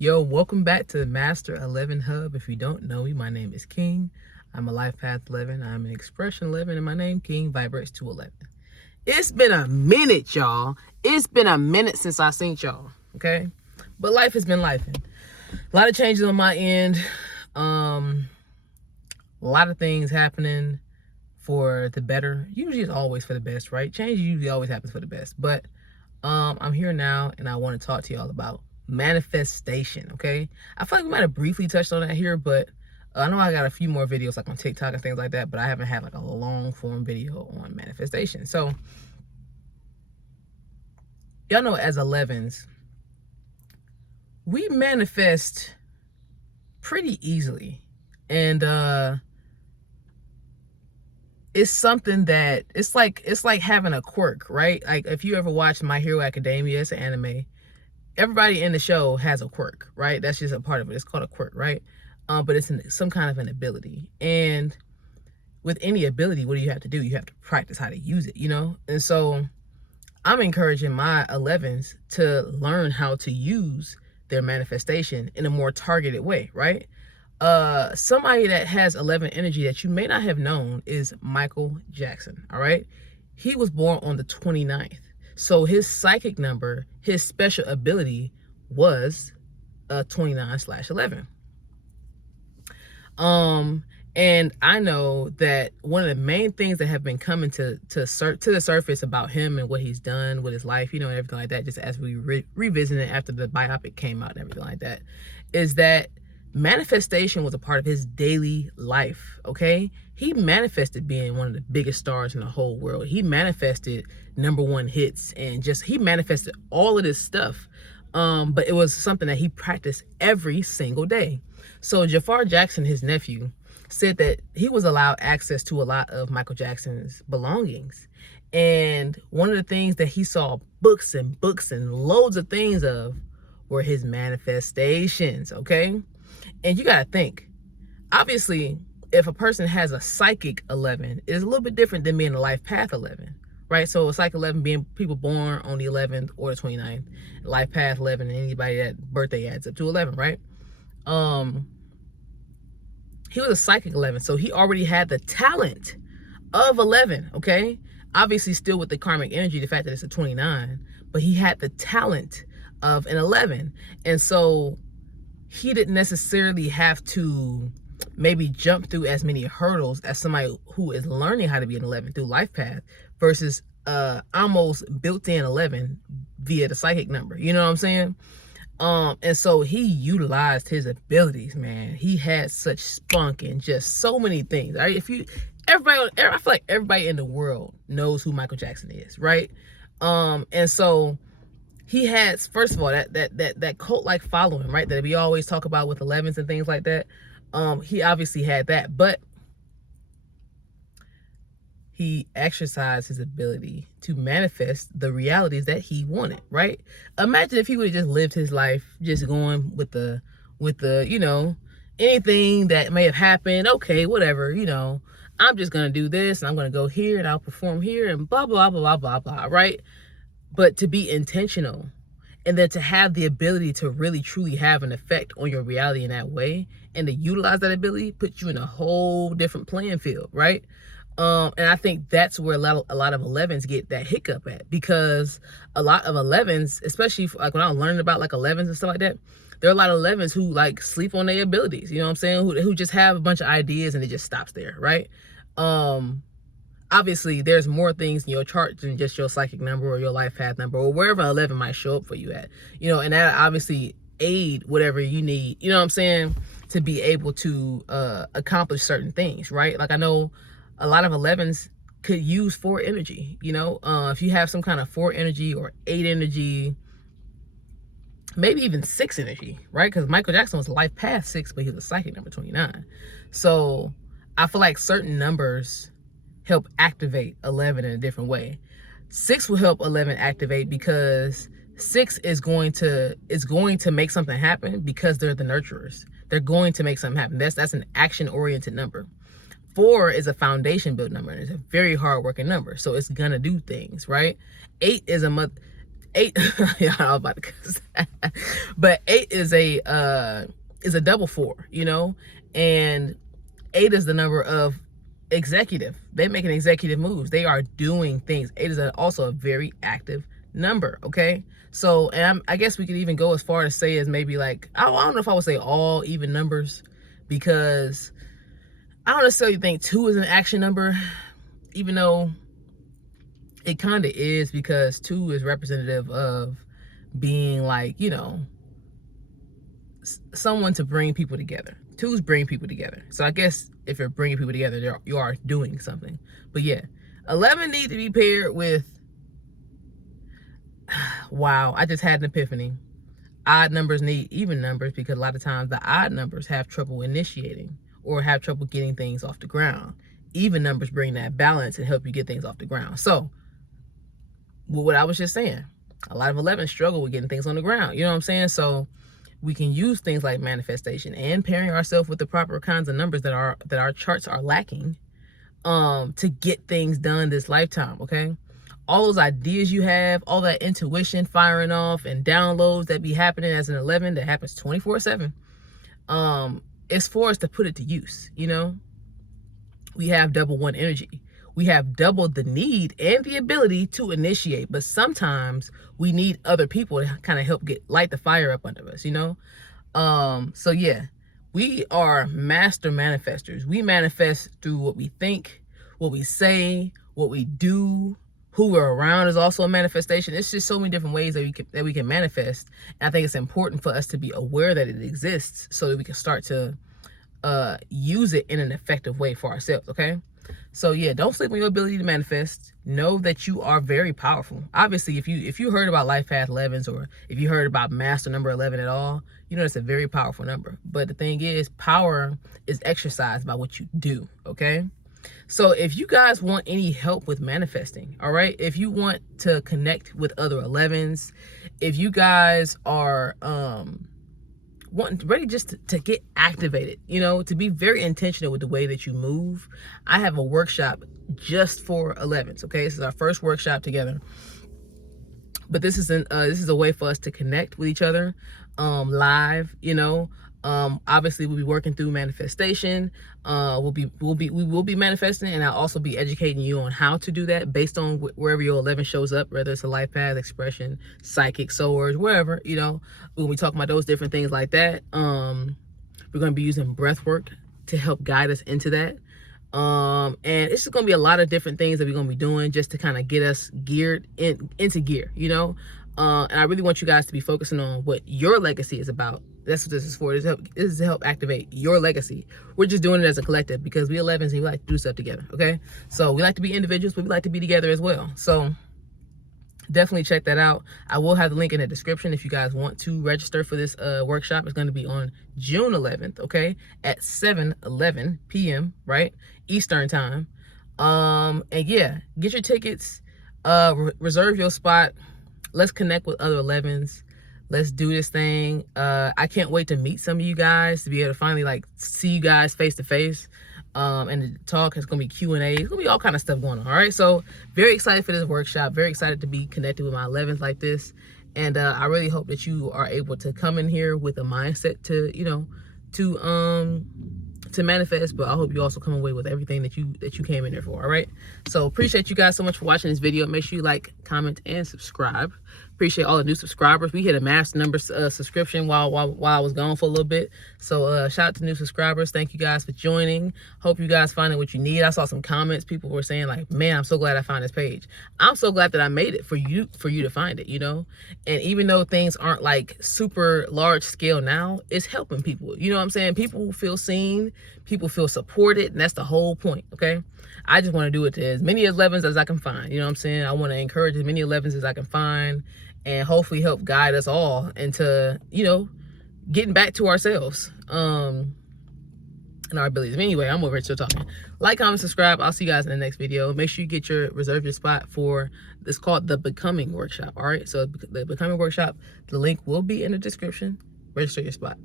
Yo, welcome back to the Master 11 Hub. If you don't know me, my name is King. I'm a Life Path 11. I'm an Expression 11, and my name, King, vibrates to 11. It's been a minute, y'all. It's been a minute since I seen y'all, okay? But life has been lifing. A lot of changes on my end. A lot of things happening for the better. Usually it's always for the best, right? Change usually always happens for the best. But I'm here now, and I want to talk to y'all about manifestation. Okay, I feel like we might have briefly touched on that here, but I know I got a few more videos like on TikTok and things like that, but I haven't had like a long form video on manifestation. So y'all know, as 11s, we manifest pretty easily, and it's something that it's like having a quirk, right? Like if you ever watched My Hero Academia, it's an anime. Everybody in the show has a quirk, right? That's just a part of it. It's called a quirk, right? But it's some kind of an ability. And with any ability, what do you have to do? You have to practice how to use it, you know? And so I'm encouraging my 11s to learn how to use their manifestation in a more targeted way, right? Somebody that has 11 energy that you may not have known is Michael Jackson, all right? He was born on the 29th. So his psychic number, his special ability was 29/11. And I know that one of the main things that have been coming to the surface about him and what he's done with his life, you know, and everything like that, just as we revisit it after the biopic came out and everything like that, is that manifestation was a part of his daily life. Okay, he manifested being one of the biggest stars in the whole world. He manifested #1 hits, and he manifested all of this stuff. But it was something that he practiced every single day. So Jafar Jackson, his nephew, said that he was allowed access to a lot of Michael Jackson's belongings, and one of the things that he saw books and loads of things of were his manifestations. Okay, and you got to think, obviously, if a person has a psychic 11, it's a little bit different than being a life path 11, right? So a psychic 11 being people born on the 11th or the 29th, life path 11, and anybody that birthday adds up to 11, right? He was a psychic 11, so he already had the talent of 11, okay? Obviously still with the karmic energy, the fact that it's a 29, but he had the talent of an 11. And so he didn't necessarily have to maybe jump through as many hurdles as somebody who is learning how to be an 11 through life path versus almost built-in 11 via the psychic number. You know what I'm saying? And so he utilized his abilities, man. He had such spunk and just so many things. Right? I feel like everybody in the world knows who Michael Jackson is, right? And so he has, first of all, that cult-like following, right? That we always talk about with 11s and things like that. He obviously had that, but he exercised his ability to manifest the realities that he wanted, right? Imagine if he would have just lived his life just going with the, you know, anything that may have happened, okay, whatever, you know, I'm just going to do this, and I'm going to go here, and I'll perform here, and blah, blah, blah, blah, blah, right? But to be intentional, and then to have the ability to really, truly have an effect on your reality in that way, and to utilize that ability, puts you in a whole different playing field, right? And I think that's where a lot of 11s get that hiccup at, because a lot of 11s, especially like when I was learning about like 11s and stuff like that, there are a lot of 11s who like sleep on their abilities, you know what I'm saying? Who just have a bunch of ideas and it just stops there, right? Obviously there's more things in your chart than just your psychic number or your life path number or wherever 11 might show up for you at, you know, and that obviously aid whatever you need, you know what I'm saying, to be able to accomplish certain things, right? Like I know a lot of 11s could use 4 energy, you know, if you have some kind of 4 energy or 8 energy, maybe even 6 energy, right? Because Michael Jackson was life path 6, but he was a psychic number 29. So I feel like certain numbers help activate 11 in a different way. 6 will help 11 activate because 6 is going to make something happen because they're the nurturers. They're going to make something happen. That's an action-oriented number. 4 is a foundation built number, and it's a very hard working number, so it's gonna do things, right? 8 is 8, yeah, I was about to cuss. But 8 is a double 4, you know, and 8 is the number of executive. They making executive moves. They are doing things. 8 is also a very active number. Okay, so and I guess we could even go as far to say as maybe like I don't know if I would say all even numbers, because I don't necessarily think 2 is an action number, even though it kind of is, because 2 is representative of being like, you know, someone to bring people together. 2's bring people together. So I guess if you're bringing people together, you are doing something. But yeah, 11 need to be paired with, wow, I just had an epiphany. Odd numbers need even numbers, because a lot of times the odd numbers have trouble initiating or have trouble getting things off the ground. Even numbers bring that balance and help you get things off the ground. So, well, what I was just saying, a lot of 11 struggle with getting things on the ground. You know what I'm saying? So we can use things like manifestation and pairing ourselves with the proper kinds of numbers that our charts are lacking, to get things done this lifetime. Okay, all those ideas you have, all that intuition firing off and downloads that be happening as an 11 that happens 24/7, it's for us to put it to use. You know, we have double 1 energy. We have double the need and the ability to initiate, but sometimes we need other people to kind of help light the fire up under us, you know? So yeah, we are master manifestors. We manifest through what we think, what we say, what we do. Who we're around is also a manifestation. It's just so many different ways that we can manifest. And I think it's important for us to be aware that it exists, so that we can start to use it in an effective way for ourselves. Okay, so yeah, don't sleep on your ability to manifest. Know that you are very powerful. Obviously, if you heard about life path 11s, or if you heard about master number 11 at all, you know it's a very powerful number. But the thing is, power is exercised by what you do. Okay, so if you guys want any help with manifesting, all right, if you want to connect with other 11s, if you guys are ready just to get activated, you know, to be very intentional with the way that you move, I have a workshop just for 11s. Okay, this is our first workshop together, but this is a way for us to connect with each other live, you know. Obviously we'll be working through manifestation. We will be manifesting, and I'll also be educating you on how to do that based on wherever your 11 shows up, whether it's a life path, expression, psychic, soul words, wherever, you know. When we talk about those different things like that, we're going to be using breath work to help guide us into that. And it's just going to be a lot of different things that we're going to be doing just to kind of get us geared into gear, you know. And I really want you guys to be focusing on what your legacy is about. That's what this is for. This is to help activate your legacy. We're just doing it as a collective because we 11s and we like to do stuff together. Okay, so we like to be individuals, but we like to be together as well. So definitely check that out. I will have the link in the description if you guys want to register for this workshop. It's going to be on June 11th, okay, at 7:11 p.m. right, Eastern time. And yeah, get your tickets, reserve your spot. Let's connect with other 11s. Let's do this thing. I can't wait to meet some of you guys, to be able to finally like see you guys face to face. And the talk is going to be Q&A. It's going to be all kind of stuff going on. All right. So very excited for this workshop. Very excited to be connected with my 11s like this. And I really hope that you are able to come in here with a mindset to, you know, to manifest, but I hope you also come away with everything that you came in there for. All right, so appreciate you guys so much for watching this video. Make sure you like, comment, and subscribe. Appreciate all the new subscribers. We hit a mass number subscription while I was gone for a little bit, so shout out to new subscribers. Thank you guys for joining. Hope you guys finding what you need. I saw some comments, people were saying like, man, I'm so glad I found this page. I'm so glad that I made it for you to find it, you know. And even though things aren't like super large scale now, it's helping people, you know what I'm saying. People feel seen, people feel supported, and that's the whole point. Okay, I just want to do it to as many 11s as I can find, you know what I'm saying. I want to encourage as many 11s as I can find, and hopefully help guide us all into, you know, getting back to ourselves and our abilities. Anyway, I'm over here still talking. Like, comment, subscribe. I'll see you guys in the next video. Make sure you reserve your spot for this, called the Becoming Workshop. All right, so the Becoming Workshop, the link will be in the description. Register your spot.